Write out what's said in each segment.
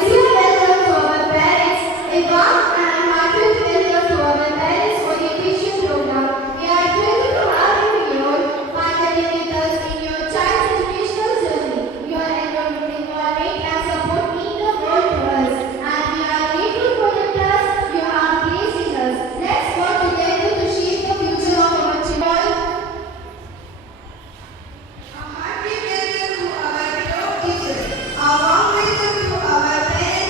sincere welcome to our parents, a warm and heartfelt welcome to our parents orientation program. We are thrilled to have you here, finally with us in your child's educational journey. Your involvement and support mean the world to us, and we are grateful for the trust you have placed in us. Let's work together to shape the future of our children. A hearty welcome to our beloved teachers. A warm welcome to our parents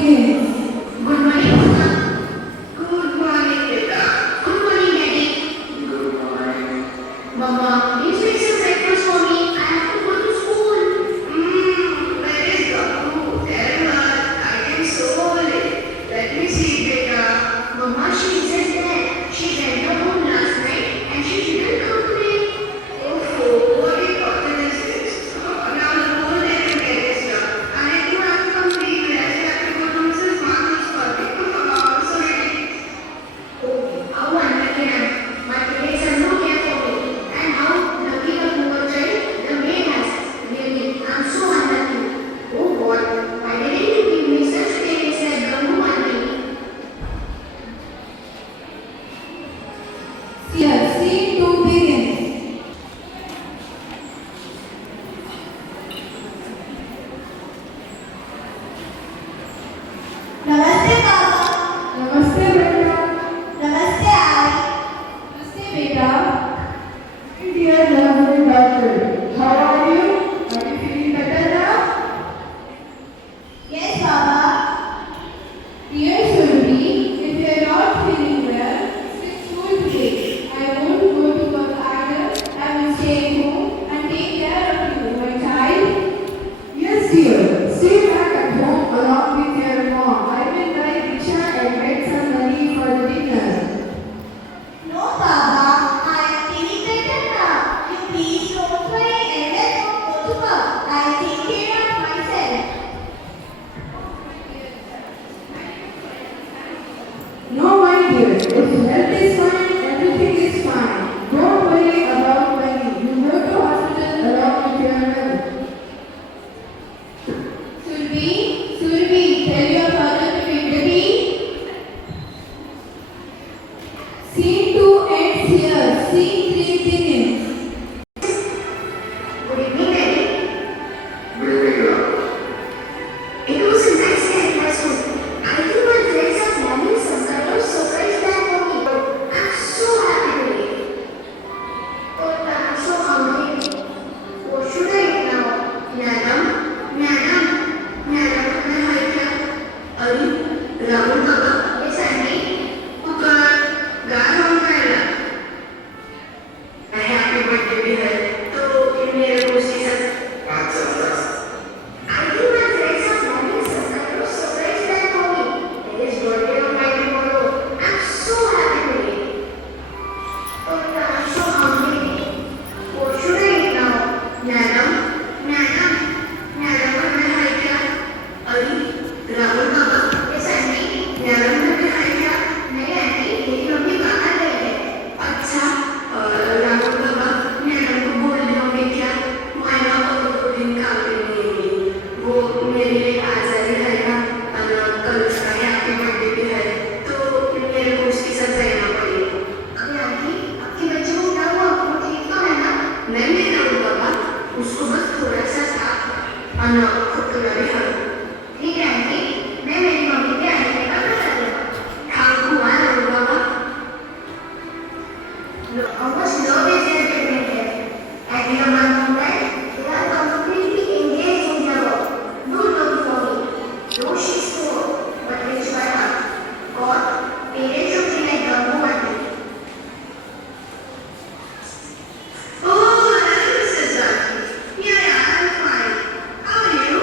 begins. Good morning, Mama. Good morning, Beta. Good morning, Daddy. Good morning. Mama, please make some breakfast for me. I have to go to school. Where is Gabu? Tell her I am so late. Let me see, Beta. Mama, she isn't there. She went home last night and she didn't come today. Oh, what important is this? Now the whole day will get disturbed. And I do have to complete rest. I have to go to Mrs. Martha's party. So ridiculous. Oh, how unlucky I am. My parents have no care for me. And how lucky the poor child the maid has. Really, I'm so unlucky. Oh God, why didn't you give me such parents like Gangu auntie? Here, scene 2 begins. Namaste, Baba. Namaste, beta. Namaste, Ai. Namaste, beta. Dear lovely doctor, how are you? Are you feeling better now? Yes, Baba. Dear Surbi, if you are not feeling well, skip school today. I won't go to work either. I will stay home and take care of you, my child. Yes, dear. Stay back at home along with your mom. I will buy rickshaw and get some money for the dinner. No, Baba. I am feeling better now. You please don't worry and let me go to work. I'll take care of myself. No, my dear. If health is fine, everything is fine. Don't worry about money. You go to hospital along with your mother. Surbi, tell your father to make the tea. Scene 2 ends here. Scene 3 begins. Good evening, Daddy. Good evening, love. It was a nice day at my school. I think my friends are planning some kind of surprise plan for me. I'm so happy today. But I'm so hungry. What should I eat now? Madam, can I help you? अरे राहुल बाबा Yes, Auntie. पुकार गा रहा हूँ happy birthday भी है तो मेरे को उसी साथ अच्छा I think my friends are planning some kind of surprise plan for me. It is birthday of mine tomorrow. I'm so happy today. But I'm so hungry. What should I eat now? Madam can I help you? अरे राहुल बाबा Yes, Auntie. Madam can I help you? नहीं aunty, मेरी mummy बाहर गई है। अच्छा राहुल बाबा madam को बोल रहे होंगे क्या मायना और दो दिन काम करने होंगे वो मेरे लिए आजादी है ना कल उसका हैप्पी बर्थडे भी है तो मेरे को उसके साथ रहना पड़ेगा अरे आंटी, आपके बच्चे को क्या हुआ? वो ठीक तो है ना? नहीं राहुल बाबा उसको बस थोड़ा सा था खुद तो लगे है ठीक है आंटी, मैं मेरी मम्मी के आने का बता दूंगा। हाँ हुआ राहुल बाबा Almost no days have been there. At your mom that they are completely engaged in their work. No love for me. Though she's poor, but rich by heart. God, parents should be like Gangu auntie. oh hello Mrs. Zaki yeah I'm fine how are you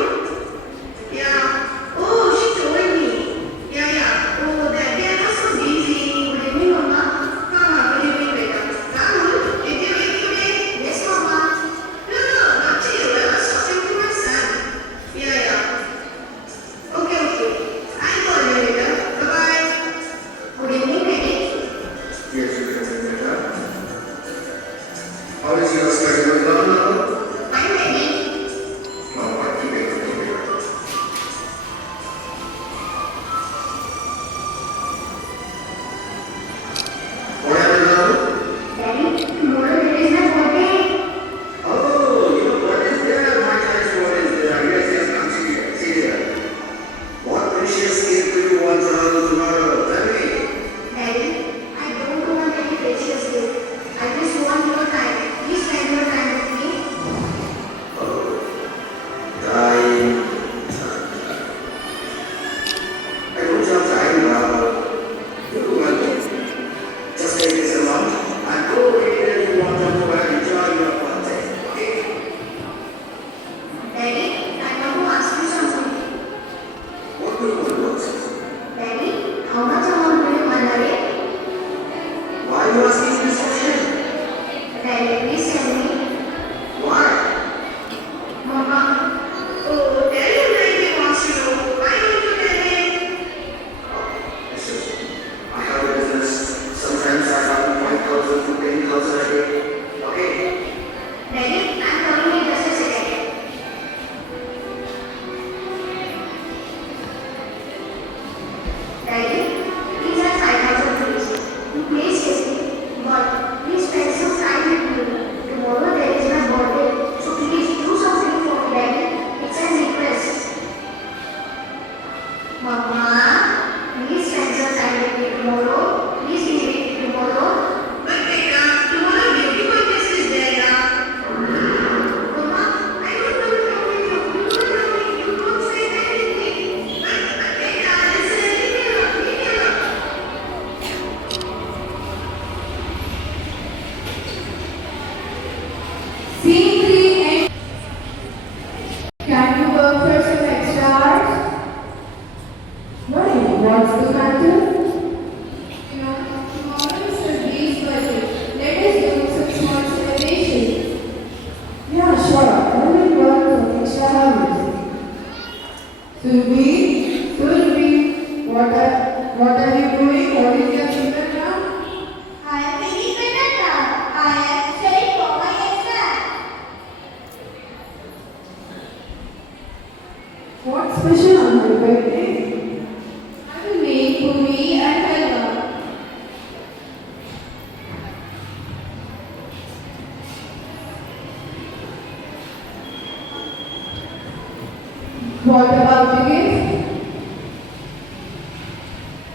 Can you work for some extra hours? Why? What's the matter? You know, tomorrow is Surbi's birthday. Let us do some small celebration. Yeah, sure. I will work for extra hours. Surbi, what are you doing? What is your fever now? I am feeling better now. I am studying for my exam. What's special on your birthday? I will make puri and halwa. What about the gift?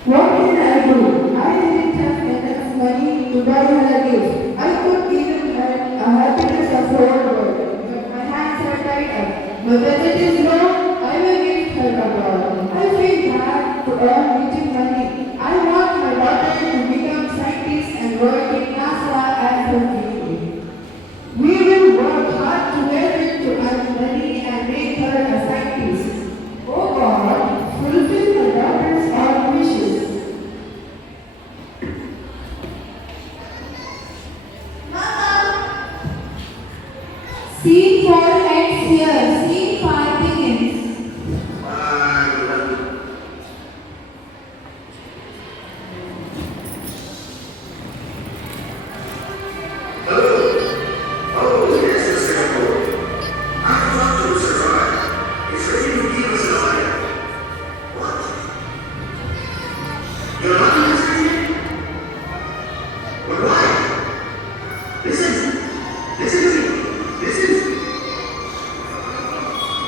What can I do? I didn't have enough money to buy her a gift. I could even have a happiness of whole world, but my hands are tied up. My budget is low. I will give her a ball. I feel bad to earn little money. I want my daughter to become scientist and work in NASA as her dream. We will work hard together to earn money and make her a scientist. Oh God, fulfill my daughter's all wishes. Mama, Scene 4 ends here. Scene 5 begins.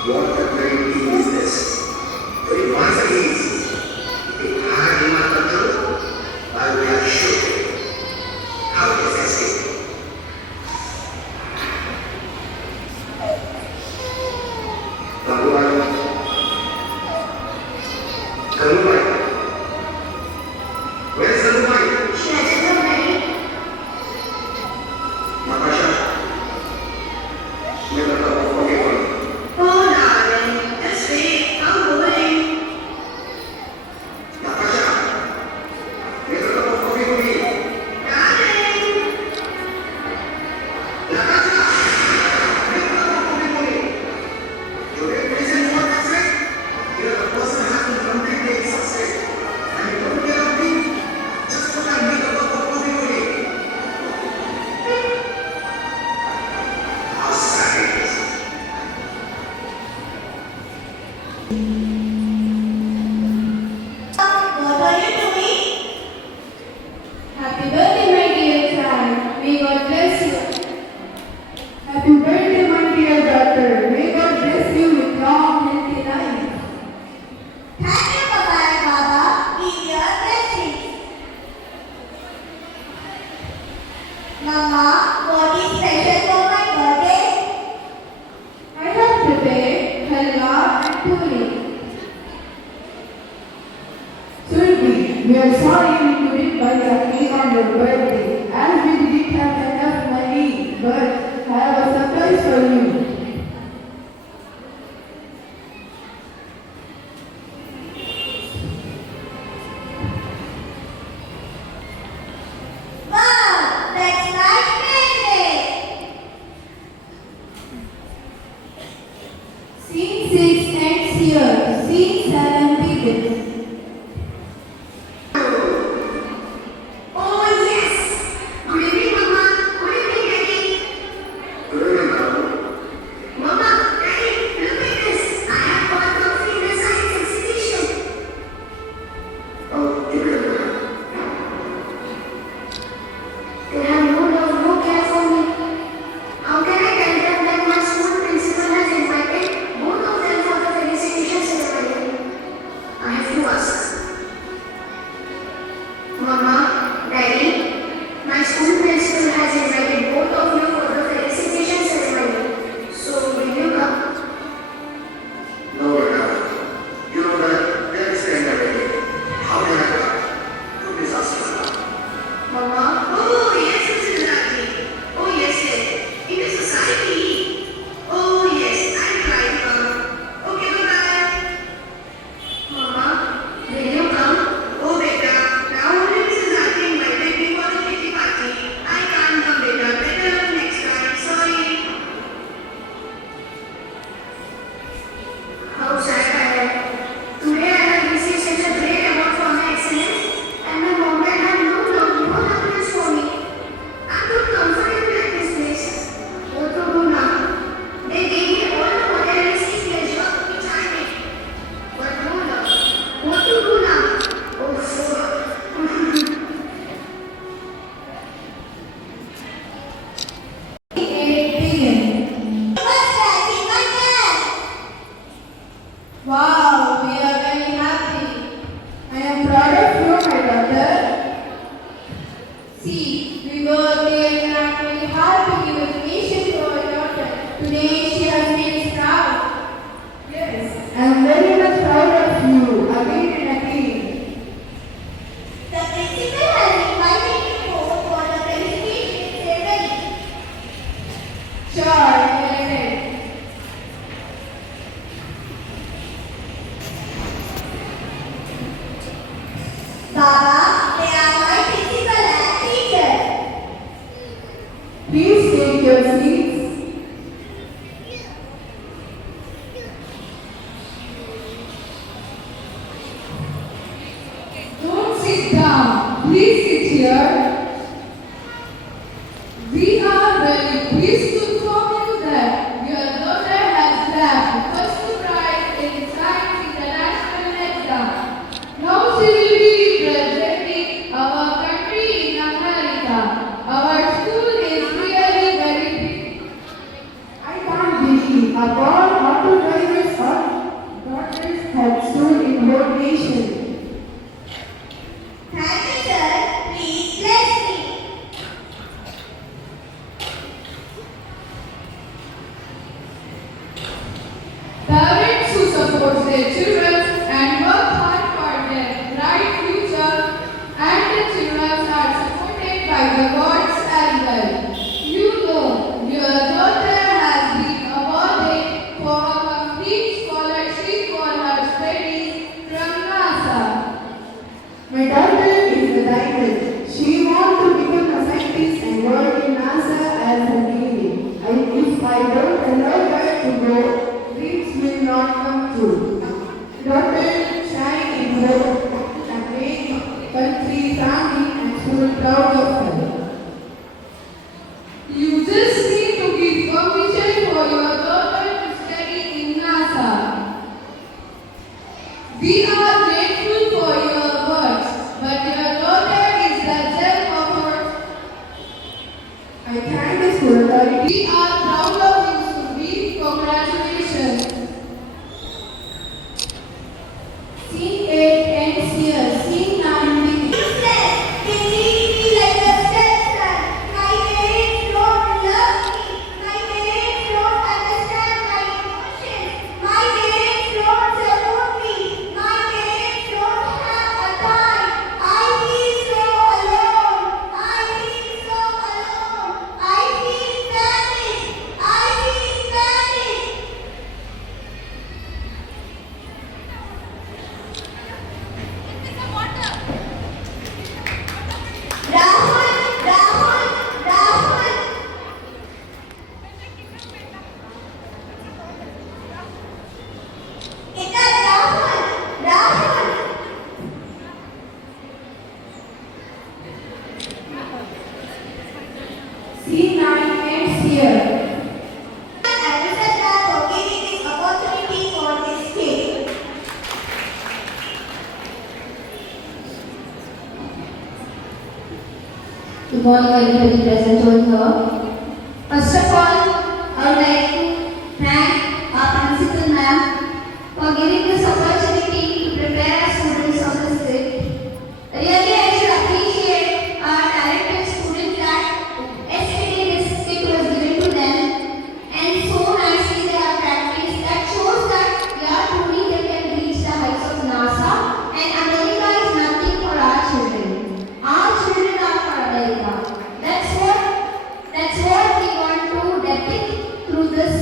What a great deal is this? For it once again, if I had in my control, I would have shown you how to escape. Kamubai. Where's Kamubai? she hasn't already. Natasha. Make a cup of coffee for me. Oh, darling, just wait. I'm going. Natasha. Make a cup of coffee for me. Darling. Natasha. Make a cup of coffee for me. Today, listen what I said. You're the person who has to complete the success. And you don't get up me. Just put and make a cup of coffee for me. How sad it is. What are you doing? Happy birthday, my dear child. May God bless you. Happy birthday, my dear daughter. May God bless you with long, healthy life. Thank you, Papa and Baba. Give your blessings. Mama, what is special for my birthday? I have prepared halwa and puri. Surbi, we are sorry we couldn't buy a cake on your birthday, as we didn't have enough money, but I have a surprise for you. Wow, that's nice painting. Scene 6 ends here. Scene 7 begins. Oh, yes. Good evening, Mama. Good evening, Daddy. Good evening, Babu. Mama, Daddy, look at this. I have got coffee in the science exhibition. Oh, give it a minute. They have no love, no care for me. How can I tell them that my school principal has invited both of them for the felicitation ceremony? I have to Wow, we are very happy. I am proud of you, my daughter. See, we worked day and night very hard to give education to our daughter. Today she has made us proud. Yes, I am very much proud of you, again and again. The principal has invited you for the presentation ceremony. Sure, go ahead. Baba, they are my principal and teacher. Please take your seats. Don't sit down. Please sit here. We are very pleased to inform you that your daughter has grabbed first prize in Science International exam. Now she will be representing our country in America. Our school is really very big. I can't believe our auto drivers or daughters have stood in your nation. Thank you, sir. Please bless me. Parents who support their children and work hard for their bright future and the children are supported by the gods as well. You know, your daughter has been awarded for a complete scholarship for her studies from NASA. My daughter is a diamond. She wants to become a scientist and work in NASA as her dream. If I don't allow her to go, dreams will not come true. Daughter, shine in her and make country, family and school proud of her. You just need to give permission for your daughter to study in NASA. We are grateful for your words, but your daughter is the gem of our. I thank the school authority. We are proud of you, Surbhi. Congratulations. Scene 8 ends here. Scene 9 begins. Useless. They treat me like a stepson. My parents don't love me. My parents don't understand my emotions. My parents don't support me. My parents don't have a time. I feel so alone. I feel so alone. I feel panic. I feel panic. Rahul, Rahul, Rahul. Ita Rahul, Rahul. Scene 9 ends here. I will set that for giving this opportunity for this kid. Good morning, everybody present over here. First of all, I would like to thank our principal ma'am for giving this opportunity to prepare our students on the script. Really, I should appreciate our talented students that yesterday this script was given to them, and so nicely they have practiced. That shows that yeah, truly they can reach the heights of NASA, and America is nothing for our children. Our children are for America. That's what we want to depict through this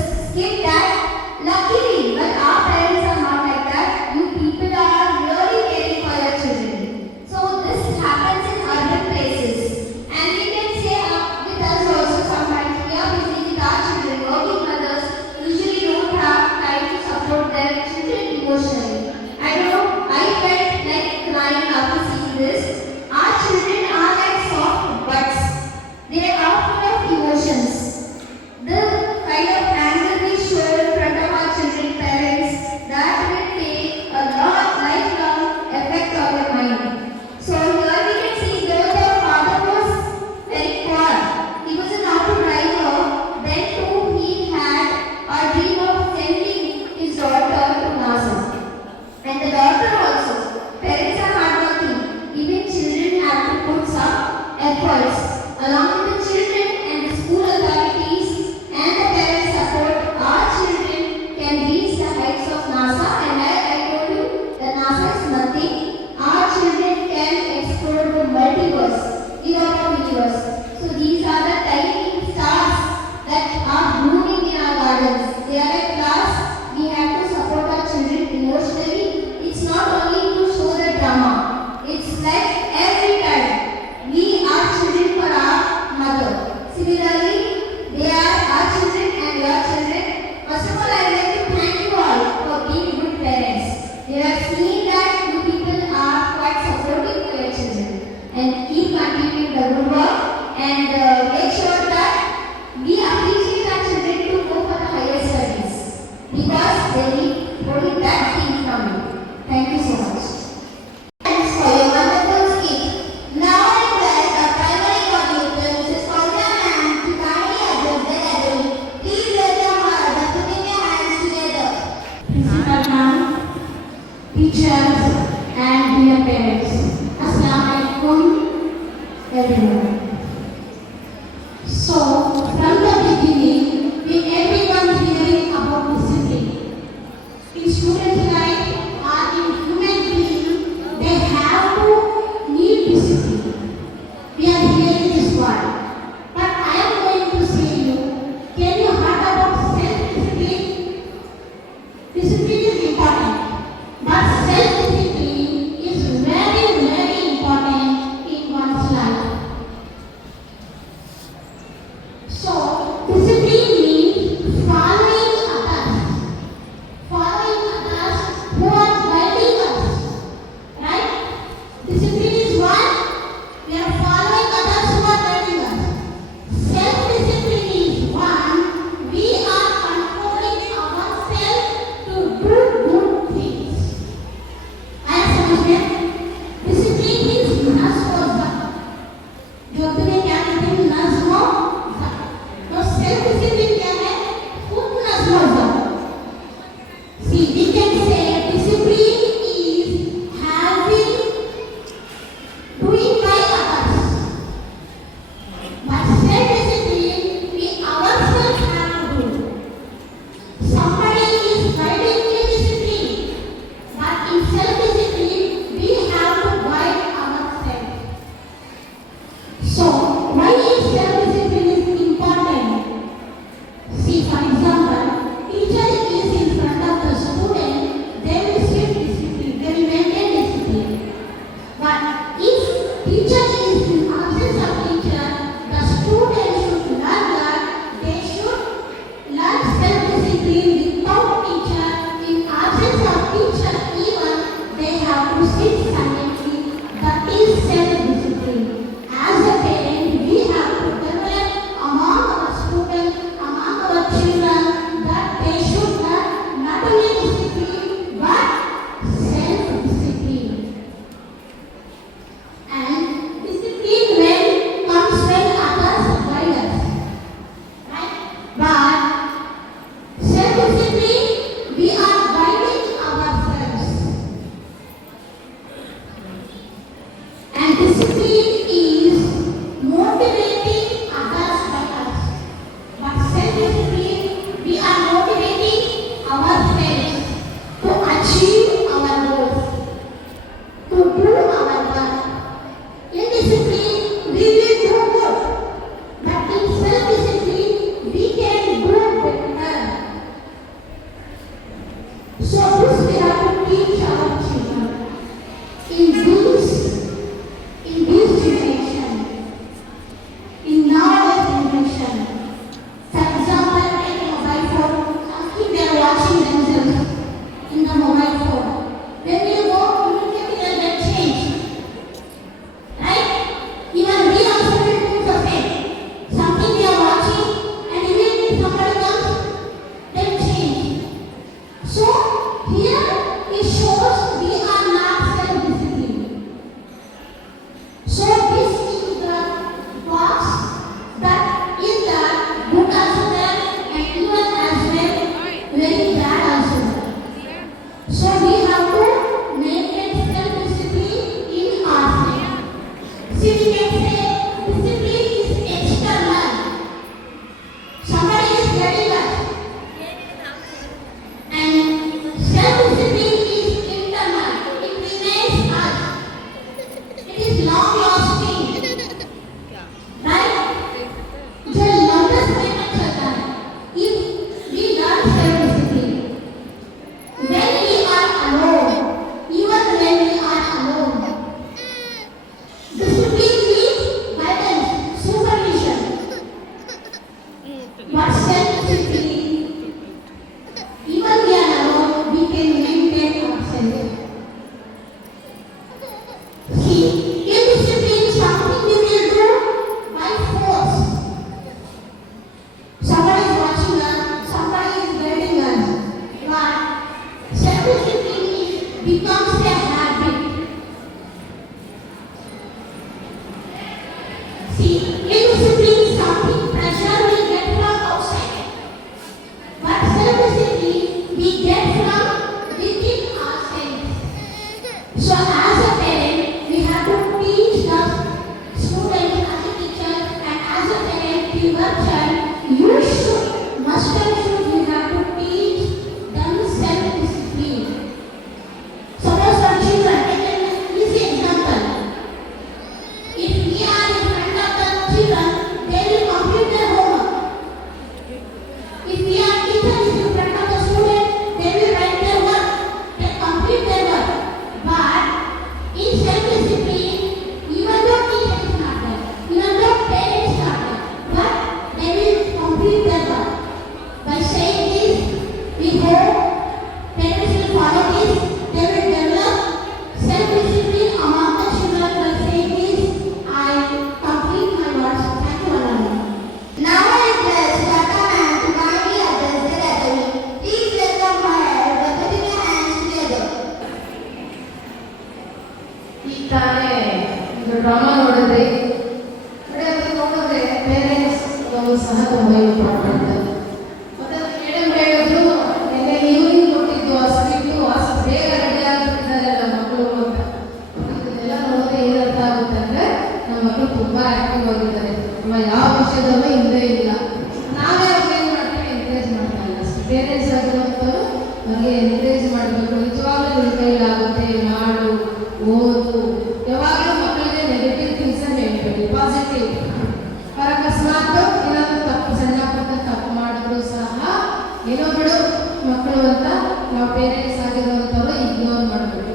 teachers, and dear parents. Assalamu alaikum, everyone. So, from the beginning, we everyone hearing about discipline. In students' life or in human being, they have to need discipline. We are hearing this word. But I am going to say you, can you heard about self-discipline? Discipline is important, but self-discipline is very, very important in one's life. So, discipline means following others who are guiding us, right? Discipline is one, we are following others who are guiding us. Self-discipline is one, we are controlling ourselves to do good things. आया समझ में? Discipline means नज़्म और ज़ब्त. जो तुम्हें क्या कहते हैं नज़्म और ज़ब्त. तो self-discipline क्या है? खुद नज़्म और ज़ब्त. See, we can say discipline is having doing by others. But self-discipline, we ourselves have to do. Somebody is guiding in discipline, but in self-discipline, we have to guide ourselves. So, why is self-discipline is important? See, for example, teacher is in front of the student, they will set discipline, they will maintain discipline. But if teacher is in absence of teacher, the student should learn that they should learn self-discipline without teacher. In absence of teacher even, they have to sit silently. That is self-discipline. As a parent, we have to develop among our students, among our children, that they should learn not only discipline, but self-discipline. And discipline comes when others guide us, right? But self-discipline, we are guiding ourselves. And discipline is motivating others by us. But self-discipline, we are motivating ourselves to achieve our goals, to do our work. In discipline, we will do good. But in self-discipline, we can do better. So this we have to teach our children. In this generation, in nowadays generation, for example, take a mobile phone, something they are watching themselves in the mobile phone. When you go, immediately they get changed. Right? Even we also will do the same. Something we are watching, and immediately somebody comes, they change. So here it shows we are not self-disciplined. So this is the box that in the good also there and even as well very bad also there. So we have to maintain self-discipline in ourselves. See, we can say discipline is external. Somebody is guiding us. And self-discipline is internal. It remains us. It is long-lasting. Right? जो longest time तक चलता है. If we learn self-discipline, when we are alone, even when we are alone, discipline means guidance, supervision. But self-discipline, even we are alone, we can maintain ourselves. See, indiscipline is something we will do by force. Somebody is watching us, somebody is guiding us. But self-discipline becomes a habit. See, indiscipline is something pressure we get from outside. But self-discipline we get from within ourselves. So as a parent, we have to teach the students as a teacher and as a parent to your child, you should, must and should, you have to teach them self-discipline. Suppose our children, take an easy example. If we are in front of the children, they will complete their homework. If we are teachers in front of the student, they will write their work, they complete their work. But in self-discipline, even though teacher is not there, even though parents are there, but they will complete their work. By saying this, we hope parents will follow this, they will develop self-discipline among the children by saying this, I complete my works. Thank you, Alana. Now I request Dr. Ma'am to kindly address the gathering. Please welcome her by putting your hands together. ಈಗ ತಾನೇ ಒಂದು drama ನೋಡಿದ್ರಿ. ನೋಡಿ ಅದು ನೋಡಿದ್ರೆ parents ಸಹ ತುಂಬ important. ಮತ್ತೆ ಮೇಡಮ್ ಹೇಳಿದ್ರು ನಿನ್ನೆ ಈವ್ನಿಂಗ್ ಕೊಟ್ಟಿದ್ದು ಆ ಸ್ಕ್ರಿಪ್ಟು ಅಷ್ಟು ಬೇಗ ರೆಡಿ ಆಗ್ಬಿಟ್ಟಿದ್ದಾರೆ ನಮ್ಮ ಮಕ್ಕಳು ಅಂತ. ಇದನ್ನೆಲ್ಲ ನೋಡಿದ್ರೆ ಏನು ಅರ್ಥ ಆಗುತ್ತೆ ಅಂದರೆ ನಮ್ಮ ಮಕ್ಕಳು ತುಂಬ ಆ್ಯಕ್ಟಿವ್ ಆಗಿದ್ದಾರೆ. ನಮ್ಮ ಯಾವ ವಿಷಯದಲ್ಲೂ ಹಿಂದೆ ಇಲ್ಲ. ನಾವೇ ಅವ್ರಿಗೆ ಏನು ಮಾಡ್ತೀವಿ, ಎನ್ಕರೇಜ್ ಮಾಡ್ತಾ ಇಲ್ಲ. ಪೇರೆಂಟ್ಸ್ ಆಗಿರೋಂಥವ್ರು ಅವ್ರಿಗೆ ಎನ್ಕರೇಜ್ ಮಾಡಬೇಕು. ನಿಜವಾಗ್ಲೂ ನಿಮ್ಮ ಕೈಲಾಗುತ್ತೆ, ಮಾಡು, ಓದು. ಯಾವಾಗಲೂ ಮಕ್ಕಳಿಗೆ ನೆಗೆಟಿವ್ ಥಿಂಗ್ಸನ್ನು ಹೇಳ್ಬೇಡಿ, ಪಾಸಿಟಿವ್. ಅವರ ಅಕಸ್ಮಾತ್ ಏನಾದರೂ ತಪ್ಪು, ಸಣ್ಣ ಪುಟ್ಟ ತಪ್ಪು ಮಾಡಿದ್ರು ಸಹ ಏನೋ ಬಿಡು ಮಕ್ಕಳು ಅಂತ ನಾವು ಪೇರೆಂಟ್ಸ್ ಆಗಿರುವಂಥವ್ರು ಇಗ್ನೋರ್ ಮಾಡಬೇಕು.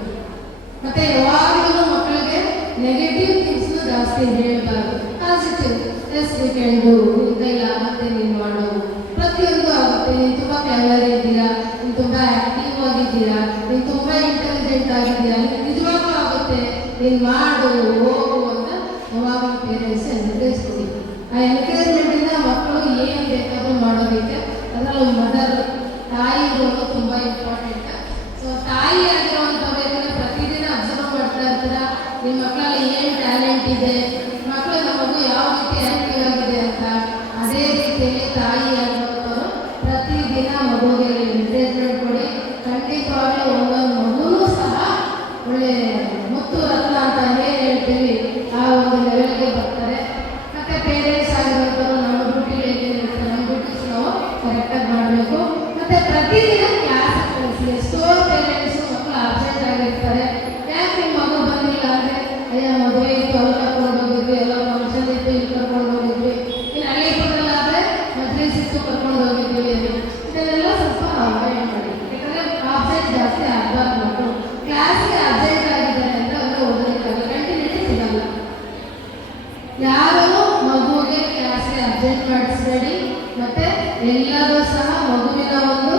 ಮತ್ತು ಯಾವಾಗಲೂ ಮಕ್ಕಳಿಗೆ ನೆಗೆಟಿವ್ ಥಿಂಗ್ಸ್ನು ಜಾಸ್ತಿ ಹೇಳಬಾರ್ದು. Positive, yes we can do, ನಿನ್ನ ಕೈಲಾಗುತ್ತೆ, ನೀನು ಮಾಡು, ಪ್ರತಿಯೊಂದು ಆಗುತ್ತೆ. ನೀನು ತುಂಬ ಕ್ಲೇವರ್ ಇದ್ದೀರಾ, ನೀನು ತುಂಬ ಆ್ಯಕ್ಟಿವ್ ಆಗಿದ್ದೀರಾ, ನೀನು ತುಂಬ ಇಂಟೆಲಿಜೆಂಟ್ ಆಗಿದ್ದೀರಾ, ನೀನು ನಿಜವಾಗ್ಲೂ ಆಗುತ್ತೆ, ನೀನು ಮಾಡು, ಹೋಗು ಅಂತ ಯಾವಾಗಲೂ ಪೇರೆಂಟ್ಸ್ ಎನ್ಕರೇಜ್ ಕೊಡಿ. ಆ ಎನ್ಕರೇಜ್ಮೆಂಟಿಂದ ಮಕ್ಕಳು ಏನು ಬೇಕಾದರೂ ಮಾಡೋದಕ್ಕೆ, ಅದರಲ್ಲೂ ಮದರ್, ತಾಯಿ ಇರೋದು ತುಂಬ ಇಂಪಾರ್ಟೆಂಟ್. ಸೊ ತಾಯಿ ಆಗಿರುವಂಥವ್ರು ಯಾಕಂದರೆ ಪ್ರತಿದಿನ ಅಬ್ಸರ್ವ್ ಮಾಡ್ತಾ ಇರ್ತೀರ ನಿಮ್ಮ ಮಕ್ಕಳಲ್ಲಿ ಏನು ಟ್ಯಾಲೆಂಟ್ ಇದೆ, ಮಕ್ಕಳು ನಮ್ಮ ಮಗು ಯಾವ ರೀತಿ ಆ್ಯಕ್ಟಿವ್ ಆಗಿದೆ ಅಂತ. ಅದೇ ರೀತಿಯಲ್ಲಿ ತಾಯಿ ಆಗಿರುವಂಥವ್ರು ಪ್ರತಿದಿನ ಮಗುವಿಗೆ ಎನ್ಕರೇಜ್ಮೆಂಟ್ ಕೊಡಿ. ಖಂಡಿತವಾಗ್ಲೂ ಒಂದೊಂದು ಮಗುನೂ ಸಹ ಒಳ್ಳೆ ಮುತ್ತು ರತ್ನ ಅಂತ ಏನು ಹೇಳ್ತೀವಿ ಆ ಒಂದು ಲೆವೆಲ್ಗೆ ಬರ್ತಾರೆ. ಮತ್ತು ಪೇರೆಂಟ್ಸ್ ಆಗಿರೋಂಥವ್ರು ನಮ್ಮ ಡ್ಯೂಟಿಗಳಿಗೆ ನಮ್ಮ ಡ್ಯೂಟೀಸ್ ನಾವು ಕರೆಕ್ಟಾಗಿ ಮಾಡಬೇಕು. ಮತ್ತು ಪ್ರತಿದಿನ ಕ್ಲಾಸ್ ಕಳಿಸಿ. ಎಷ್ಟೋ ಪೇರೆಂಟ್ಸು ಮಕ್ಕಳು ಅಬ್ಸೆಂಟ್ ಆಗಿರ್ತಾರೆ. ಯಾಕೆ ನಿಮ್ಮ ಮಗು ಬಂದಿಲ್ಲ ಅಂದರೆ, ಅಯ್ಯ ಮದುವೆ ಇತ್ತು ಅಲ್ಲಿ ಕರ್ಕೊಂಡು ಹೋಗಿದ್ವಿ, ಎಲ್ಲ ಫಂಕ್ಷನ್ ಇತ್ತು ಇಲ್ಲಿ ಕರ್ಕೊಂಡು ಹೋಗಿದ್ವಿ, ಇನ್ನು ಹಳ್ಳಿ ಬರಲಾದರೆ ಮದ್ರೀಸ್ ಇತ್ತು ಕರ್ಕೊಂಡು ಹೋಗಿದ್ವಿ ಅಂತ. ಇದನ್ನೆಲ್ಲ ಸ್ವಲ್ಪ ಅವಾಯ್ಡ್ ಮಾಡಿ. ಯಾಕಂದರೆ ಅಬ್ಸೆಂಟ್ ಜಾಸ್ತಿ ಆಗಬಾರ್ದು. ಮಕ್ಕಳು ಕ್ಲಾಸ್ಗೆ ಅಬ್ಸೆಂಟ್ ಆಗಿದ್ದಾರೆ ಅಂದರೆ ಅವರಿಗೆ ಓದಲಿಕ್ಕಾಗಲ್ಲ, ಕಂಟಿನ್ಯೂಟಿ ಸಿಗಲ್ಲ. ಯಾರೂ ಮಗುವಿಗೆ ಕ್ಲಾಸ್ಗೆ ಅಬ್ಸೆಂಟ್ ಮಾಡಿಸಬೇಡಿ. ಮತ್ತು ಎಲ್ಲರೂ ಸಹ ಮಗುವಿನ ಒಂದು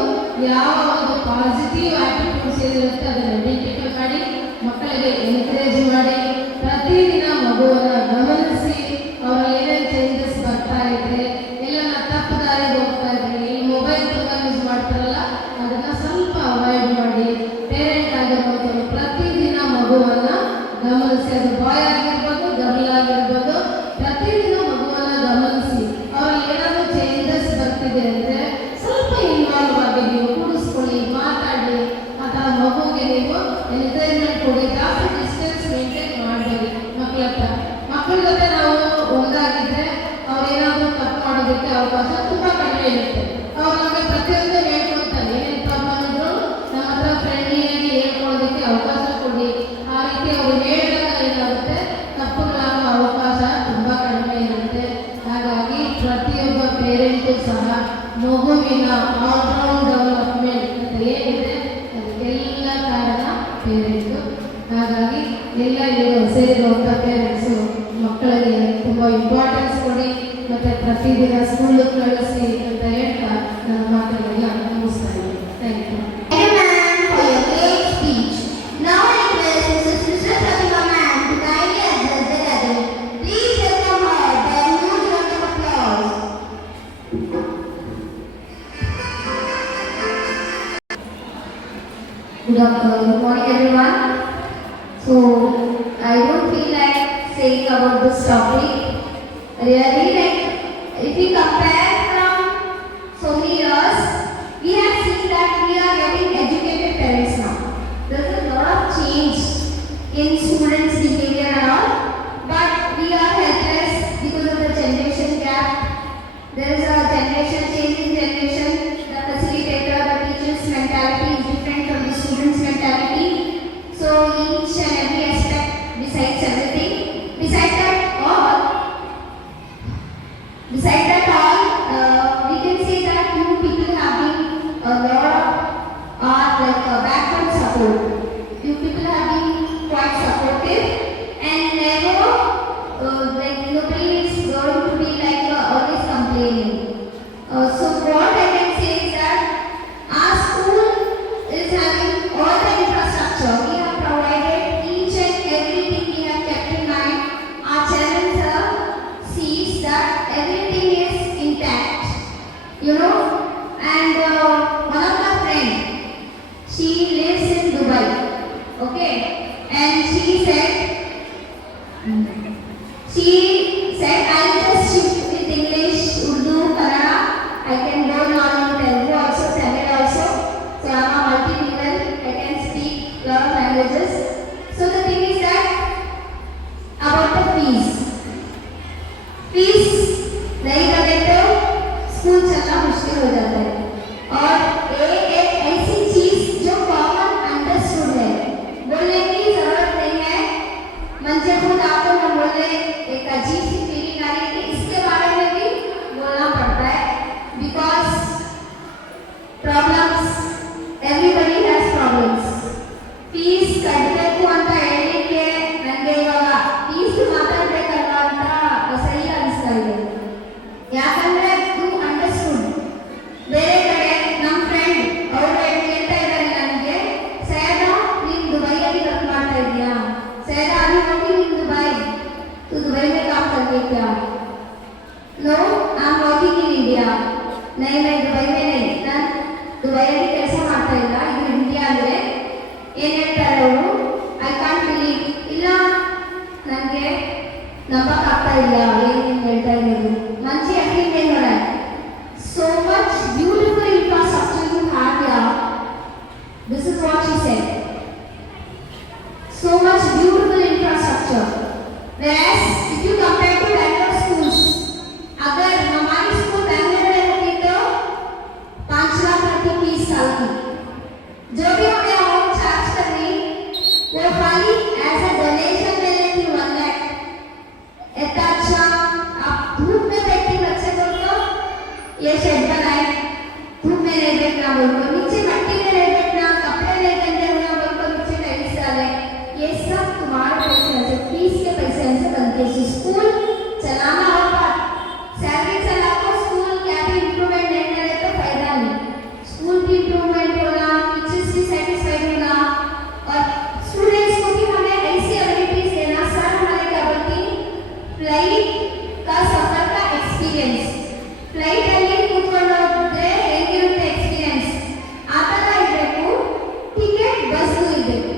ಯಾವ ಒಂದು ಪಾಸಿಟಿವ್ ಆ್ಯಟಿಟ್ಯೂಡ್ಸ್ ಏನಿರುತ್ತೆ ಅದನ್ನು ಐಡೆಂಟಿಫೈ ಮಾಡಿ ಮಕ್ಕಳಿಗೆ ಎನ್ಕರೇಜ್ ಮಾಡಿ. ಪ್ರತಿದಿನ ಮಗುವನ್ನು ಗಮನಿಸಿ ಅವರಲ್ಲಿ ಏನೇನು ಚೇಂಜಸ್ ಬರ್ತಾ ಇದ್ರೆ, ಎಲ್ಲ ತಪ್ಪು ದಾರಿಗೆ ಹೋಗ್ತಾ ಇದ್ರೆ, ಈ ಮೊಬೈಲ್ ತುಂಬ ಯೂಸ್ ಮಾಡ್ತಾರಲ್ಲ ಅದನ್ನು ಸ್ವಲ್ಪ ಅವಾಯ್ಡ್ ಮಾಡಿ. ಪೇರೆಂಟ್ ಆಗಿರುವಂಥವ್ರು ಪ್ರತಿದಿನ ಮಗುವನ್ನು ಗಮನಿಸಿ. ಅದು ಬಾಯ್ ಆಗಿರ್ಬೋದು, ಗರ್ಲ್ ಆಗಿರ್ಬೋದು, ಪ್ರತಿದಿನ ಮಗುವನ್ನು ಗಮನಿಸಿ. ಅವರಲ್ಲಿ ಏನಾದರೂ ಚೇಂಜಸ್ ಬರ್ತಿದೆ ಅಂದರೆ ಸ್ವಲ್ಪ ಇನ್ವಾಲ್ವ್ ಆಗಿ ನೀವು ಕೂಡಿಸ್ಕೊಳ್ಳಿ, ಮಾತಾಡಿ. ಆ ಥರ ಮಗುವಿಗೆ ನೀವು ಎನ್ಕರೇಜ್ಮೆಂಟ್ ಕೊಡಿ. ಜಾಸ್ತಿ ಡಿಸ್ಟೆನ್ಸ್ ಮೇಂಟೈನ್ ಮಾಡಬೇಡಿ ಮಕ್ಕಳ ಹತ್ರ. ಮಕ್ಕಳ ಜೊತೆ ನಾವು ಒಂದಾಗಿದ್ದರೆ ಅವ್ರು ಏನಾದರೂ ತಪ್ಪು ಮಾಡೋದಕ್ಕೆ ಅವಕಾಶ ತುಂಬ ಕಡಿಮೆ ಇರುತ್ತೆ. ಅವ್ರು ನಮಗೆ ಪ್ರತಿಯೊಂದು ಹೇಳ್ಕೊಳ್ತಾರೆ, ಏನೇನು ಪ್ರಾಬ್ಲಮ್ ಇದ್ರು ನಮ್ಮ ಹತ್ರ ಫ್ರೆಂಡ್ಲಿಯಾಗಿ ಹೇಳ್ಕೊಳ್ಳೋದಕ್ಕೆ ಅವಕಾಶ ಕೊಡಿ. ಆ ರೀತಿ ಅವರು ಹೇಳಿದಾಗ ಏನಾಗುತ್ತೆ, ತಪ್ಪುಗಳಾಗುವ ಅವಕಾಶ ತುಂಬ ಕಡಿಮೆ ಇರುತ್ತೆ. ಹಾಗಾಗಿ ಪ್ರತಿಯೊಬ್ಬ ಪೇರೆಂಟು ಸಹ ಮಗುವಿನ ಆಲ್ರೌಂಡ್ ಡೆವಲಪ್ಮೆಂಟ್ ಅಂತ ಏನಿದೆ ಅದಕ್ಕೆಲ್ಲ ಕಾರಣ ಪೇರೆಂಟು. ಹಾಗಾಗಿ ಎಲ್ಲ ಸೇರಿರುವಂಥ ಪೇರೆಂಟ್ಸು ಮಕ್ಕಳಿಗೆ ತುಂಬ ಇಂಪಾರ್ಟೆನ್ಸ್ ಕೊಡಿ. ಮತ್ತು ಪ್ರತಿದಿನ ಸ್ಕೂಲಿಗೆ ಕಳಿಸಿ ಅಂತ ಹೇಳ್ತಾ ನನ್ನ ಮಾತುಗಳನ್ನ ಮುಗಿಸ್ತಾ ಇದ್ದೀನಿ. Thank you. Thank you, ma'am, for your great speech. Now I request Mrs. Mr. Pratima ma'am to kindly address the gathering. Please welcome her by a huge round of applause. Good morning, everyone. So I don't feel like saying about this topic. Really, like if we compare from so many years, we have seen that we are getting educated parents now. There is a lot of change lives in Dubai. Okay, and she said I'll just shift with English, Urdu, Kannada. I can go now in Telugu also, Tamil also. So I'm a multilingual. I can speak lot of languages. So the thing is that about the fees नहीं करे तो school चलना मुश्किल हो जाता है। और एक ऐसी चीज जो कॉमन अंडरस्टूड है, बोलने की जरूरत नहीं है। मन से खुद आपको न बोले, एक अजीब सी फीलिंग आ रही है कि इसके बारे में भी बोलना पड़ता है, because problems, everybody has problems. Fees ಕಟ್ಟಬೇಕು ಅಂತ ಹೇಳಿಕೆ ನನಗೆ ಇವಾಗ ಫೀಸ್ ಮಾತಾಡಬೇಕಲ್ಲ ಅಂತ ಸರಿ ಅನಿಸ್ತಾ ಇದೆ। ಯಾಕಂದ್ರೆ ಟು ಅಂಡರ್ಸ್ಟುಡ್ ಬೇರೆ ಕಡೆ ನಮ್ಮ ಫ್ರೆಂಡ್ ಅವರು ಹೇಳ್ತಾ ಇದ್ದಾರೆ ನನಗೆ, ಸೈಯದ ನೀನು ದುಬೈಯಲ್ಲಿ ವರ್ಕ್ ಮಾಡ್ತಾ ಇದೀಯಾ, सैयद अभी वर्किंग इन दुबई, तू दुबई में काम करती क्या? No, I am working in India. नहीं, मैं दुबई में नहीं, ನಾನು ದುಬೈಯಲ್ಲಿ ಕೆಲಸ ಮಾಡ್ತಾ ಇಲ್ಲ, ಇದು ಇಂಡಿಯಾ ಅಂದ್ರೆ ಏನು ಹೇಳ್ತಾರೆ ಅವರು, ಐ ಕಾಂಟ್ ಬಿಲೀವ್, ಇಲ್ಲ ನನಗೆ ನಂಬಕ್ಕಾಗ್ತಾ ಇಲ್ಲ ಏನು ಹೇಳ್ತಾ ಇರೋದು, ಮಂಚಿ ಯಾಕೆ ನೋಡ so much beautiful infrastructure you have here. This is what she said. So much beautiful infrastructure. Whereas if you compare to Bangalore schools, अगर हमारी स्कूल बैंगलोर में होती तो 5 लाख की फीस साल की, जो भी हमें अमाउंट चार्ज करनी वो खाली एज अ डोनेशन में लेती 1 लाख। इतना अच्छा आप धूप में बैठती बच्चे को तो ये शेड बनाए, धूप में नहीं बैठना बोलकर, नीचे मट्टी में नहीं बैठना, कपड़े नहीं गंदे होना बोलकर नीचे टाइल्स डाले, ये सब तुम्हारे पैसे से, फीस के पैसे से बनते हैं। स्कूल चलाना होगा, सैलरी चला को स्कूल क्या भी इम्प्रूवमेंट नहीं करे तो फायदा नहीं। स्कूल भी इम्प्रूवमेंट होना, टीचर्स भी सेटिस्फाइड होना, और स्टूडेंट्स को भी हमें ऐसी एबिलिटीज देना। सर हमारे क्या बोलती, फ्लाइट का सफर का एक्सपीरियंस, फ्लाइट ಅಲ್ಲಿ ಕೂತ್ಕೊಂಡು ಹೋದ್ರೆ ಹೇಗಿರುತ್ತೆ ಎಕ್ಸ್ಪೀರಿಯನ್ಸ್ ಆ ತರ ಇರಬೇಕು, ಟಿಕೆಟ್ ಬಸ್ ಇರಬೇಕು,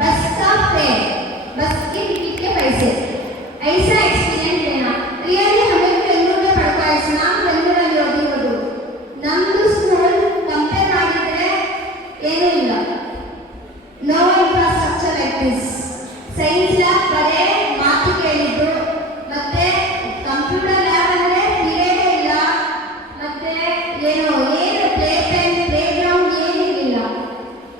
बस का फेयर, बस के टिकट के पैसे, ऐसा एक्सपीरियंस लेना। रियली हमें बेंगलुरु में पढ़ा है, नाम बेंगलुरु ಅಲ್ಲಿ ಓದಿರೋದು, ನಮ್ಮದು ಸ್ಕೂಲ್ ಕಂಪೇರ್ ಮಾಡಿದ್ರೆ ಏನೂ ಇಲ್ಲ, no infrastructure like this. Science lab ಬರೇ ಮಾತು ಕೇಳಿದ್ದು, ಮತ್ತೆ ಕಂಪ್ಯೂಟರ್ ಲ್ಯಾಬ್ ಅಂದ್ರೆ ಪಿರಿಯಡ್ ಇಲ್ಲ, ಮತ್ತೆ ಏನು ಪ್ಲೇ ಪೆನ್, ಪ್ಲೇ ಗ್ರೌಂಡ್ ಏನಿಲ್ಲ।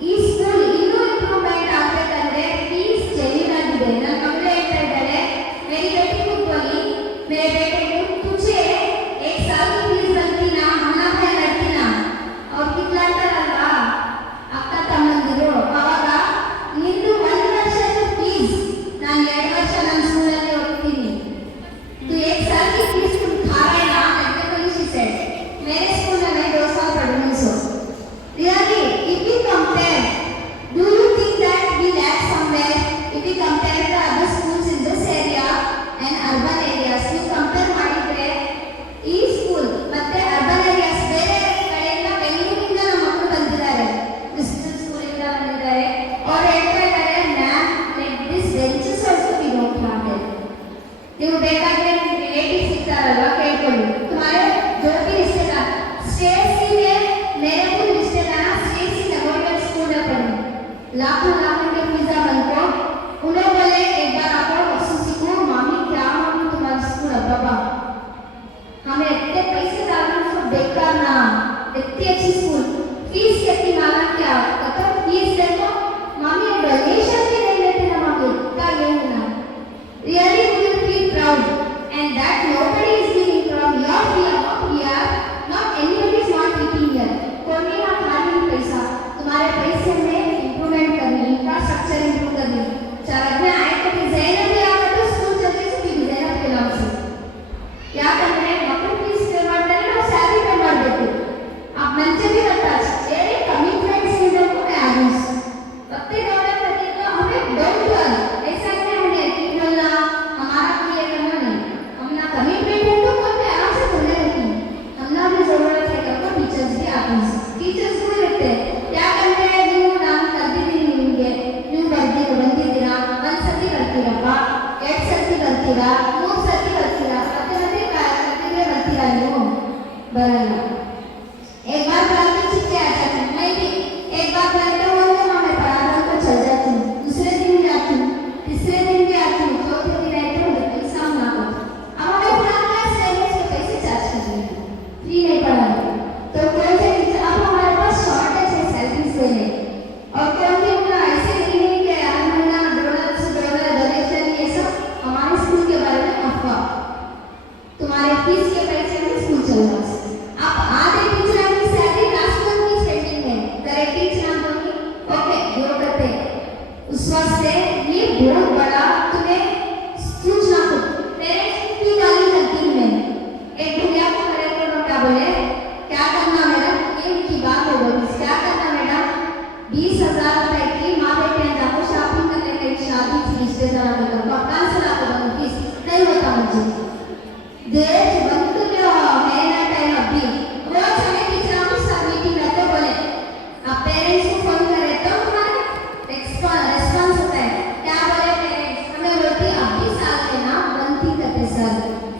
ಈ ಸ್ಕೂಲ್ ಇನ್ನೂ ಇಂಪ್ರೂವ್ಮೆಂಟ್ ಆಗಬೇಕಂದ್ರೆ ಫೀಸ್ ಜೆನ್ಯೂನ್ ಆಗಿದೆ। ನನ್ನ ಮಗಳು ಹೇಳ್ತಾ ಇದ್ದಾರೆ, मेरी बेटी को बोली, मेरे बेटे को तुझे 1 साल की फीस बनती ना, हमारा भाई लड़ती ना, और कितना अंतरल्वा ಅಕ್ಕ ತಮ್ಮಂದಿರು, ಅವಾಗ ನಿಂದು 1 ವರ್ಷದ ಫೀಸ್, ನಾನು 2 ವರ್ಷ ನನ್ನ ಸ್ಕೂಲಲ್ಲಿ ಓದ್ತೀನಿ, तू 1 साल की फीस तुम खा रहे ना, टेक्निकली शी सेड, मेरे स्कूल में मैं 2 साल पढ़ूंगी। So really if we compare, do you think that we lack somewhere if we compare the other schools in this area and urban areas? ನೀವು ಕಂಪೇರ್ ಮಾಡಿದ್ರೆ ಈ ಸ್ಕೂಲ್ ಮತ್ತೆ ಅರ್ಬನ್ ಏರಿಯಾಸ್, ಬೇರೆ ಕಡೆಯಿಂದ ಬೆಂಗಳೂರಿಂದ ನಮ್ಮ ಮಕ್ಕಳು ಬಂದಿದ್ದಾರೆ, ಕ್ರಿಸ್ಟಿಯನ್ ಸ್ಕೂಲಿಂದ ಬಂದಿದ್ದಾರೆ, ಅವ್ರು ಹೇಳ್ತಾ ಇದ್ದಾರೆ, ma'am like this benches also we don't have it. ನೀವು ಬೇಕಾದ್ರೆ ರಿಲೇಟಿವ್ಸ್ ಸಿಗ್ತಾರಲ್ವಾ, ಕೇಳ್ಕೊಳ್ಳಿ, तुम्हारे जो भी रिश्तेदार स्टेट्स की में, मेरे खुद रिश्तेदार स्टेट्स की गवर्नमेंट स्कूल में पढ़े, लाखों के वीजा बनकर उन्हें बोले एक बार आपको वसुसी को, मामी क्या मामी तुम्हारा स्कूल है बाबा, हमें इतने पैसे डालना सब बेकार ना, इतनी अच्छी स्कूल, फीस कितनी मांगा क्या, मतलब फीस देखो मामी डोनेशन भी नहीं लेते ना मामी, इतना ये ना, really we will feel proud and that nobody is giving from your fear, not anybody is not eating here, कोई ना खाली पैसा, तुम्हारे पैसे में इम्प्रूवमेंट करनी उस वास्ते ये बहुत बड़ा तुम्हें सूचना को पेरेंट्स की गाली करती हूँ मैं। एक भैया को मेरे को क्या बोले, क्या करना मैडम, ये उनकी बात हो गई, क्या करना मैडम, 20,000 रुपए की माँ बेटे जाको शॉपिंग करने गई, शादी थी रिश्तेदार में, कप्तान से लाकर बनो फीस नहीं होता मुझे देश बंद मेरा टाइम अभी रोज हमें टीचर को सब मीटिंग में तो बोले आप पेरेंट्स को फोन करे तो हमारे रेस्पॉन्स होता है, क्या बोले पेरेंट्स, हमें बोलती अभी साल में ना बनती करते सर,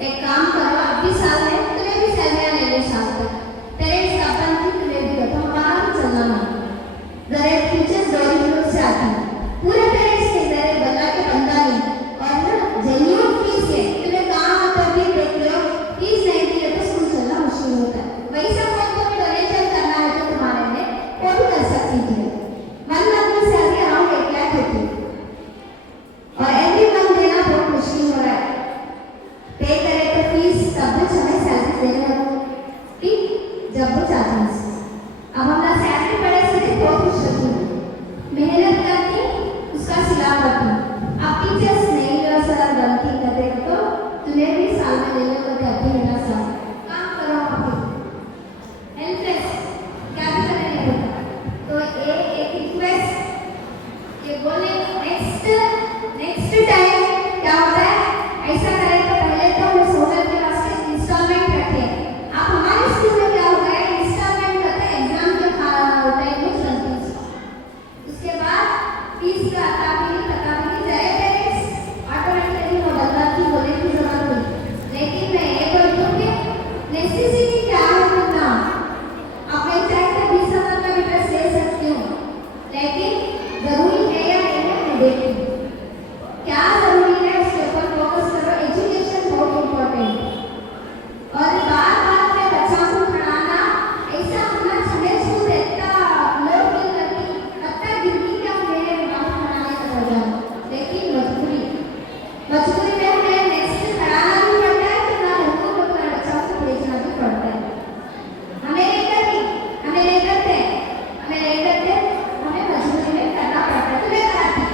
एक काम करो अभी साल में तुम्हें भी सैलरी ले लो साल तक, पेरेंट्स का बनती तुम्हें भी तो हमारा भी चलना नहीं। जरे टीचर्स डोरी ग्रुप से आती पूरे पेरेंट्स के जरे बना के बंदा नहीं और ना जेन्युइन फीस है, तुम्हें काम होता भी देख लो, फीस नहीं दी तो स्कूल चलना मुश्किल होता है। वैसा कोई तुम्हें डोनेशन करना है तो तुम्हारे लिए वो भी कर सकती थी। 1 मंथ में सैलरी अराउंड 1 लाख होती और एवरी मंथ देना बहुत मुश्किल हो रहा है, पे करे तो फीस तब भी हमें सैलरी देना ठीक जब वो चाहते हैं। अब हमारा सैलरी पड़े से बहुत खुश होती हूँ, मेहनत करती उसका सिला करती। अब टीचर्स नहीं लो सर गलती करते तो तुम्हें भी साल में ले लो तो अभी मेरा साल काम करो अभी हेल्पलेस क्या भी करने नहीं होता। तो एक रिक्वेस्ट ये बोले नेक्स्ट टाइम क्या होता है ऐसा करें तो पहले तो हम सोलर के वास्ते इंस्टॉलमेंट रखें। आप हमारे स्कूल में क्या होगा इंस्टॉलमेंट करते एग्जाम के टाइम में चलती उसके बाद फीस का आता भी जाए पेरेंट्स ऑटोमेटिकली वो बदलाती बोले की जरूरत नहीं। लेकिन मैं ये बोलती हूँ कि नेसेसिटी क्या है करना, आप मैं चाहे तो 20,000 का भी ड्रेस ले सकती हूँ, लेकिन जरूरी है या नहीं है मैं देखती हूँ क्या जरूरी है उसके ऊपर फोकस करो। एजुकेशन बहुत इम्पोर्टेंट और बार में बच्चा को पढ़ाना ऐसा अपना समय छू देता लोग फील करती लगता गिनती क्या मेरे बाप पढ़ाने का हो जाए, लेकिन मजबूरी में हमें नेक्स्ट पढ़ाना भी पड़ता है तो ना लोगों को अपना बच्चा को भेजना भी पड़ता है। हमें नहीं करते हमें मजबूरी में करना पड़ता है। तुम्हें कराती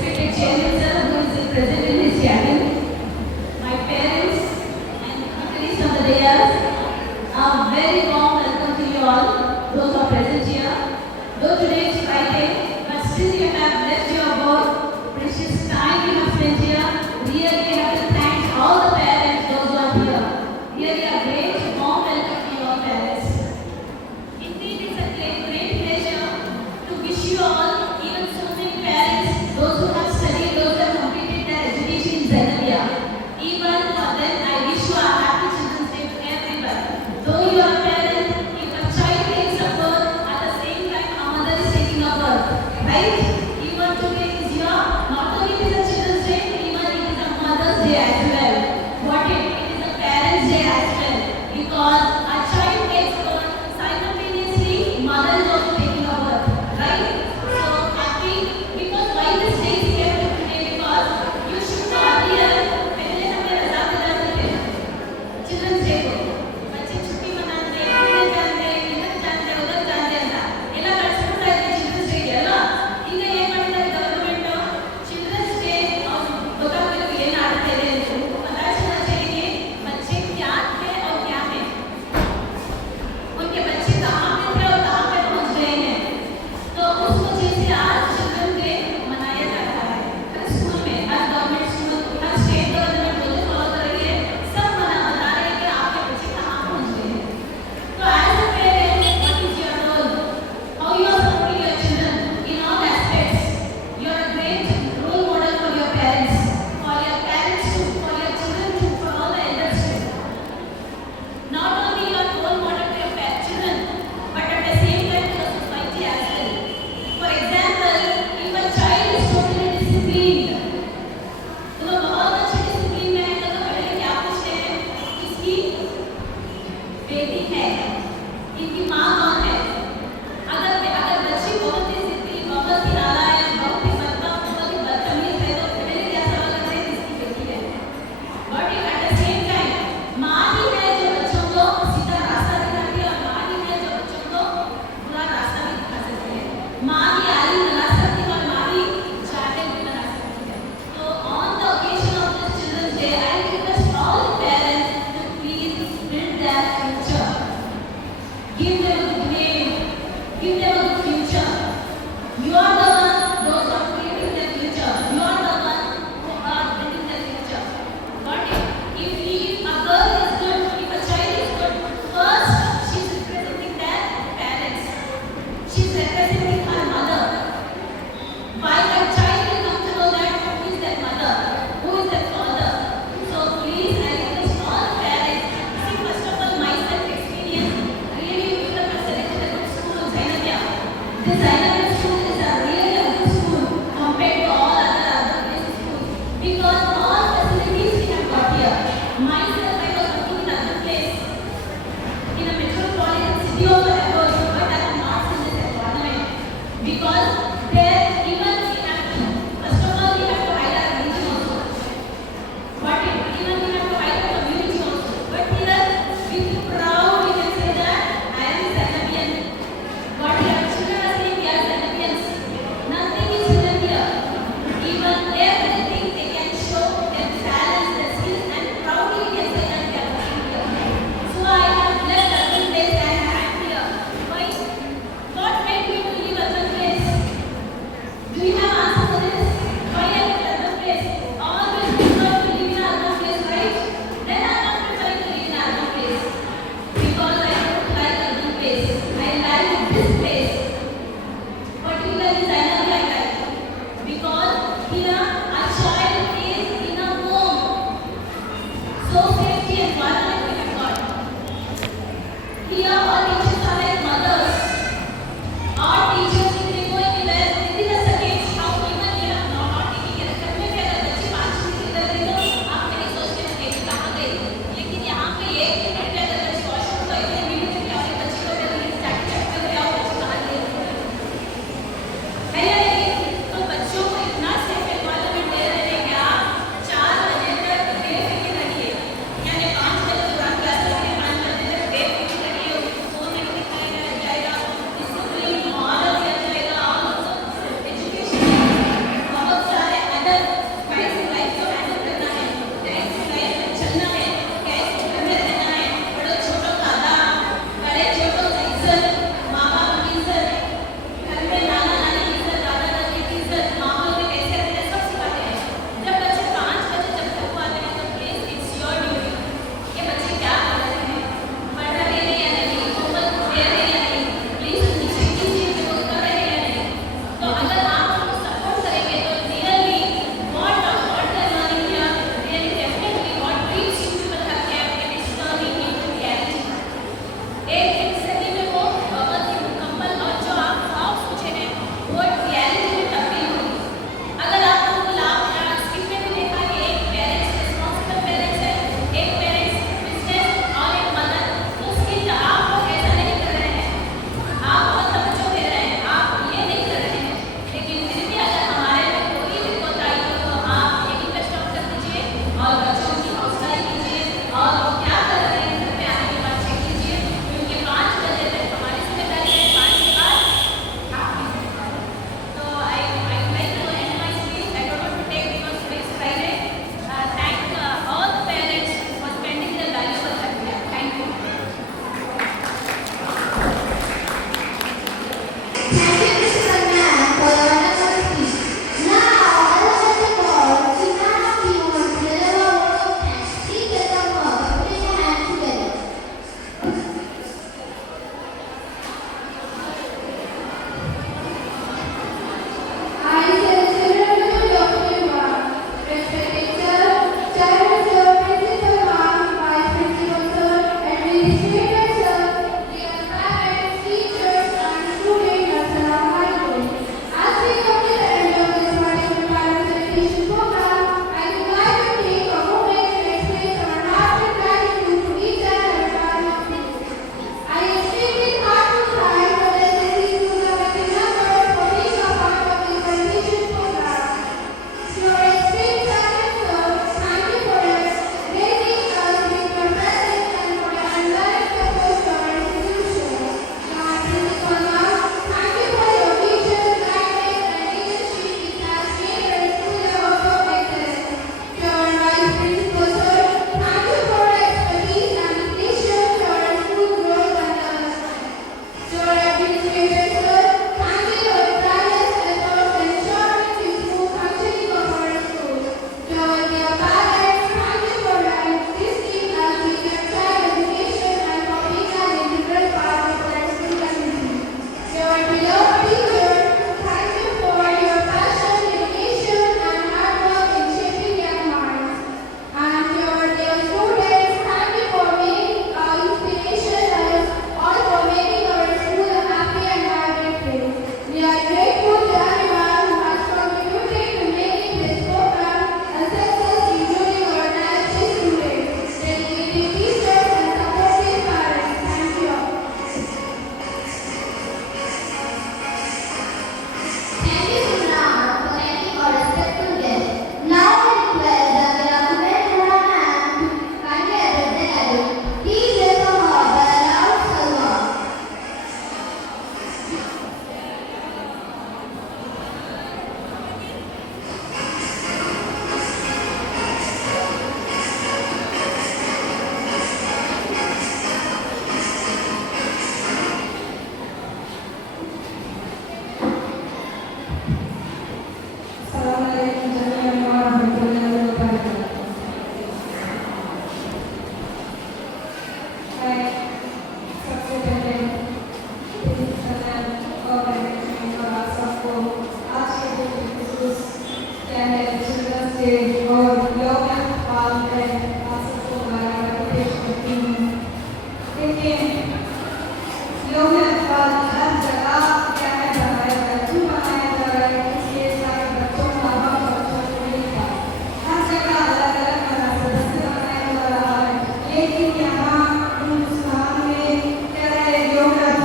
respected chairman sir who is present in his cabin, my parents and colleagues of the dais, a very warm welcome to you all, those who are present here. Though today is Friday, but still you have left your work, precious time you have spent here. Really we have to thank all the parents, those who are here. Really a great warm welcome to your parents. Indeed, it's a great pleasure to wish you all, even so many parents, those who have studied, those who have completed their education in Zenobia. Even for them, I wish you a happy Children's Day to everyone. Though you are a parent, if a child takes a birth, at the same time a mother is taking a birth, right? Even today is your, not only it is a Children's Day, even it is a Mother's Day as well. What it is a Parents' Day as well, because a child takes birth simultaneously, mother is also taking a birth, right? So happy, because why this day is kept today, because you should not hear पहले हमें रजा दिलाते थे children's day को, बच्चे छुट्टी मनाते हैं, इधर जाते हैं, उधर जाते हैं ना, इला कल्चर है चिल्ड्रंस डे के ना, इन्हें ये पढ़ने गवर्नमेंट चिल्ड्रंस डे और बता के ये नाटक दे रहे हैं, पता चलना चाहिए बच्चे क्या थे और क्या हैं, उनके बच्चे कहाँ पे थे और कहाँ पे पहुँच गए हैं। तो उस वजह से आज चिल्ड्रन डे मनाया जा रहा है हर स्कूल में, हर गवर्नमेंट स्कूल, हर स्टेट गवर्नमेंट जो फॉलो कर रही है, सब बता रहे हैं कि आपके बच्चे कहाँ पहुँच गए हैं। तो as a parent, what is your role, how you are supporting your children in all aspects, you are a great role model for your parents too, for your children too, for all the elders too. Not only you are role model to your children, but at the same time to the society as well. For example, if a child is totally disciplined, तो वो बहुत अच्छे discipline में है, तो पहले क्या पूछते हैं, इसकी बेटी है, इनकी माँ कौन है? अगर बच्ची बहुत ही जिद्दी, बहुत ही नालायक, बहुत ही बदतमीज है, तो पहले क्या सवाल करते हैं, किसकी बेटी है? But at the same time, माँ ही है जो बच्चों को सीधा रास्ता दिखाती है, और माँ ही है जो बच्चों को बुरा रास्ता भी दिखा सकती है। माँ ही आलिम बना सकती है और माँ ही जाहिल भी बना सकती है। तो on the occasion of this Children's Day, I request all the parents to please build their future. Give them a good name, give them a good future. You are the one, those who are creating their future. You are the one who are building their future. But if a girl is good, if a child is good, first she is representing their parents. She is representing her mother. While that child will come to know that who is their mother, who is their father. So please, I request all parents. See, first of all, myself experience. Really, you have selected a good school, Zainabia. This Zainabia school is really a good school compared to all other places schools, because all facilities we have got here. Myself, I was working in another place in a metropolitan city of Lahore, but I have not seen this environment, because there even we have to, first of all we have to hide our religion also, but even we have to hide our community also. But here we feel proud, we can say that I am Zainabian. But here children are saying we are Zainabians. Nothing is hidden here. Even everything they can show their talents, their skills, and proudly we can say that we are working here. So I have left 13 days and I am here.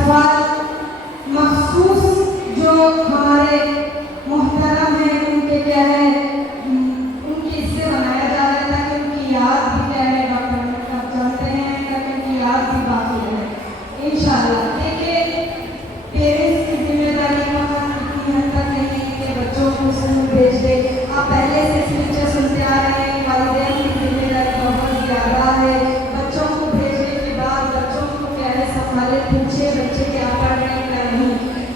सवाल मखसूस जो हमारे मोहतरम हैं उनके क्या है उनकी इससे बनाया जा रहा है ताकि उनकी याद भी क्या है डॉक्टर जानते हैं ताकि उनकी याद भी बाकी रहे इंशाअल्लाह। देखिए पेरेंट्स की जिम्मेदारी वहाँ कितनी हद तक है कि बच्चों को स्कूल भेज दे। आप पहले से पिक्चर सुनते आ रहे हैं वालिदैन की जिम्मेदारी बहुत ज़्यादा है। बच्चों को भेजने के बाद बच्चों को क्या है संभाले पूछे बच्चे क्या पढ़ रहे हैं क्या नहीं।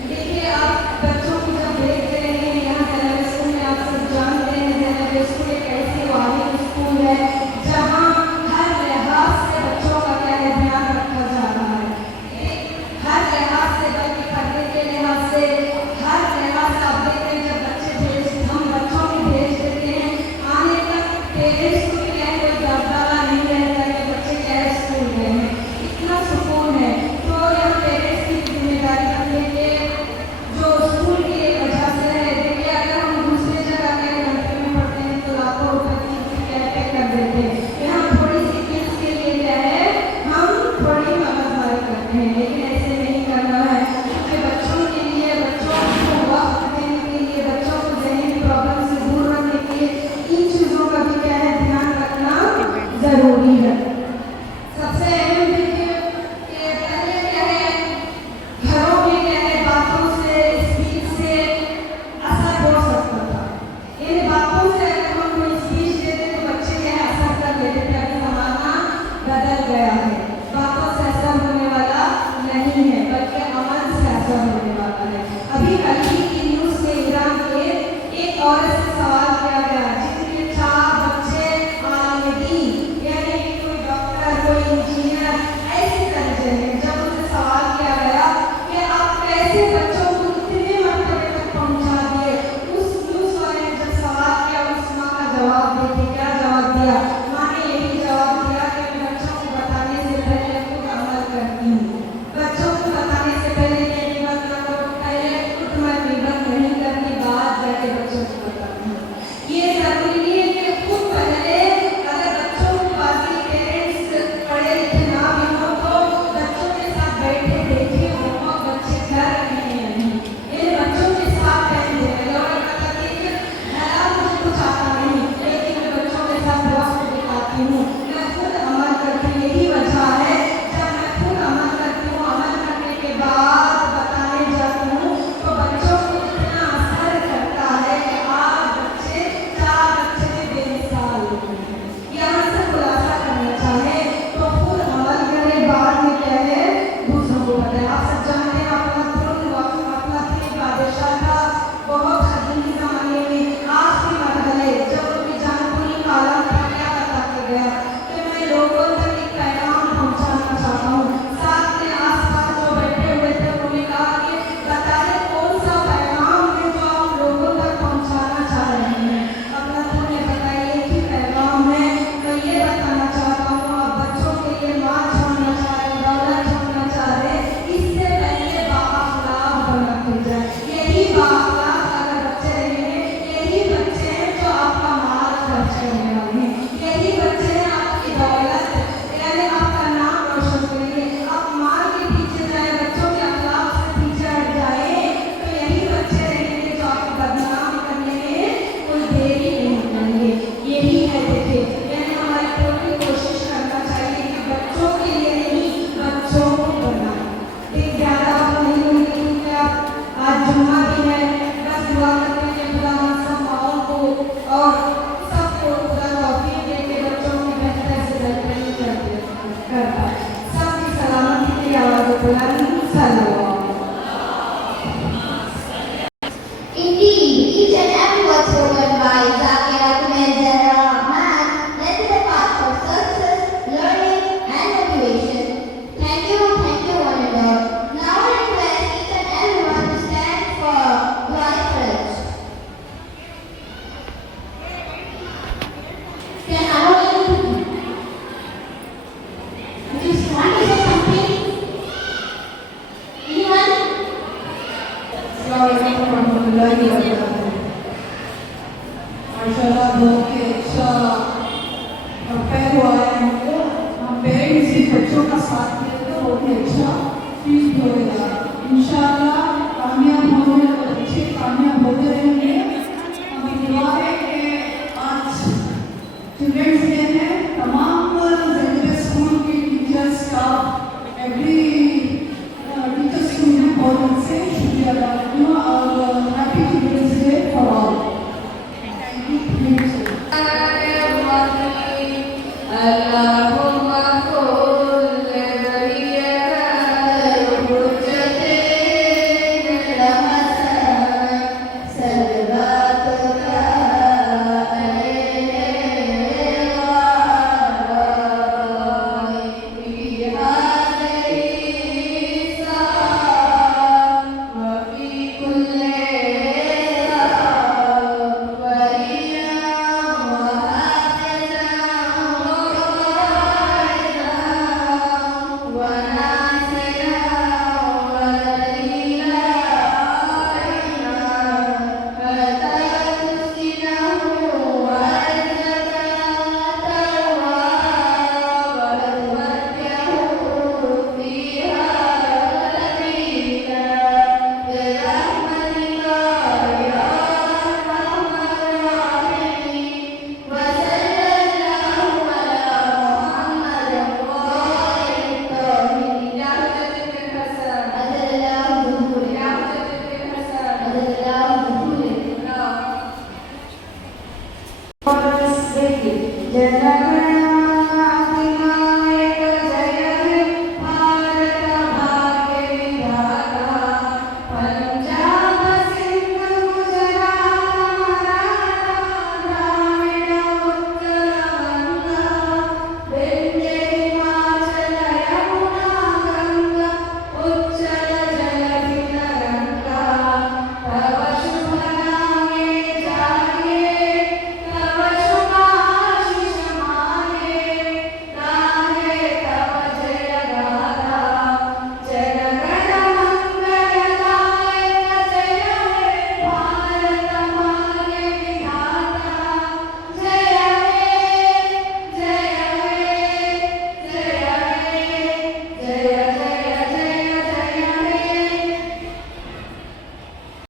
देखिए आप बच्चों को जब भेज रहे हैं यहाँ ज़हरा स्कूल में आप सब जानते हैं ज़हरा स्कूल एक ऐसी वाहिद स्कूल है जहाँ हर लिहाज से बच्चों का क्या है ध्यान रखा जा रहा है। हर लिहाज से बल्कि पढ़ने के लिहाज से हर लिहाज से आप देखते हैं जब बच्चे हम बच्चों को भेज देते हैं आने तक पेरेंट्स को क्या है कोई दबदबा नहीं रहता है बच्चे क्या है स्कूल गए हैं इतना सुकून है। तो यहाँ पेरेंट्स की जिम्मेदारी रखने के जो स्कूल की एक वजह से है। देखिए अगर हम दूसरी जगह के घंटे में पढ़ते हैं तो लाखों रुपए की क्या पे कर देते हैं। यहाँ थोड़ी सी फीस के लिए क्या है हम थोड़ी मददगारी करते हैं लेकिन ऐसे नहीं करना है क्योंकि बच्चों के लिए बच्चों को वक्त देने के लिए बच्चों को ज़हनी प्रॉब्लम से दूर रखने के लिए इन चीज़ों का भी क्या है ध्यान रखना ज़रूरी है। सबसे अहम देखिए कि पहले क्या है घरों में क्या है बातों से स्पीच से असर हो सकता था। इन बातों से अगर हम कोई स्पीच देते तो बच्चे क्या है असर कर लेते थे। अभी ज़माना बदल गया है बातों से असर होने वाला नहीं है बल्कि अमल से असर होने वाला है। अभी कल की न्यूज़ में ईरान के एक औरत से सवाल किया गया जिसके 4 बच्चे आलिम दीन यानी कोई डॉक्टर कोई इंजीनियर ऐसे दर्जे हैं। जब उनसे सवाल किया गया कि आप कैसे बच्चों को इतने मर्तबे तक पहुंचा दिए उस न्यूज़ वाले ने जब सवाल किया उस माँ का जवाब देखिए क्या जवाब दिया। माँ ने यही जवाब दिया कि मैं बच्चों को बताने से पहले खुद अमल करती हूँ। बच्चों को बताने से पहले ये निबंध न करो पहले खुद मैं निबंध नहीं करती बाद जाके बच्चों को बताती हूँ। ये जरूरी नहीं है कि खुद पहले अगर बच्चों को बाकी पेरेंट्स पढ़े लिखे ना भी हो तो बच्चों के साथ बैठे देखे होमवर्क बच्चे कर रहे हैं या नहीं इन बच्चों के साथ बैठे और पता कि भला मुझे कुछ आता नहीं लेकिन मैं बच्चों के साथ वक्त बिताती हूँ मैं खुद अमल करती हूँ। यही वजह है जब मैं खुद अमल करती हूँ अमल करने के बाद बताने जाती हूँ तो बच्चों को इतना असर करता है कि आज बच्चे 4 बच्चे भी बेमिसाल होते हैं। यहाँ से खुलासा करना चाहे तो खुद अमल करें बाद में क्या है दूसरों को बताएं। आप सब जानते हैं अपना बादशाह था बहुत कदीमी ज़माने में आखिरी मरहले जब उनकी जान पूरी कालम था क्या बता के गया कि मैं लोगों तक एक पैगाम पहुँचाना चाहता हूँ। साथ में आस-पास जो बैठे हुए थे उन्होंने कहा कि बताइए कौन सा पैगाम है जो आप लोगों तक पहुँचाना चाह रहे हैं। अपना ने बताया एक ही पैगाम है मैं ये बताना चाहता हूँ आप बच्चों के लिए माँ छोड़ना चाह रहे दौलत छोड़ना चाह रहे इससे पहले बाअखलाक बना के जाए। यही बाअखलाक अगर बच्चे रहेंगे यही बच्चे हैं जो आपका माल खर्च करने वाले हैं यही बच्चे हैं आपकी दौलत यानी आपका नाम रोशन करेंगे। आप माल के पीछे जाए बच्चों के अखलाक से पीछे हट जाए तो यही बच्चे रहेंगे जो आपको बदनाम करने में कोई देरी नहीं करेंगे। यही है देखिए यानी हमारी पूरी कोशिश करना चाहिए कि बच्चों के लिए नहीं बच्चों को बनाए। एक ज़्यादा बात नहीं होगी क्योंकि आज जुम्मा भी है बस दुआ करते हैं खुदा हम सब माओं को और सबको खुदा तौफीक दे के बच्चों की बेहतर से बेहतरीन कर पाए। सबकी सलामती की आवाज़ बुलंद सल्लल्लाहु। Indeed, each and every word spoken by Zakira Kumail Zahra Rahman led to the path of success, learning and motivation. Thank you one and all. Now I request each and everyone to stand for dua pledge. Can I know anything? Just want to say something? Anyone? अस्सलामुअलैकुम रहमतुल्लाहि व बरकातुहू। माशाअल्लाह बहुत ही अच्छा prepare हुआ है हमको। हम पेरेंट्स भी बच्चों का साथ देते बहुत ही अच्छा फील भी होगा। इंशाल्लाह कामयाब होंगे और अच्छे कामयाब होते रहेंगे। हमें दुआ है कि आज चिल्ड्रंस डे है, तमाम ज़रूरत स्कूल के टीचर्स स्टाफ एवरी टीचर्स को मैं बहुत दिल से शुक्रिया अदा करती हूँ और happy children's day for all. Thank you. Jangan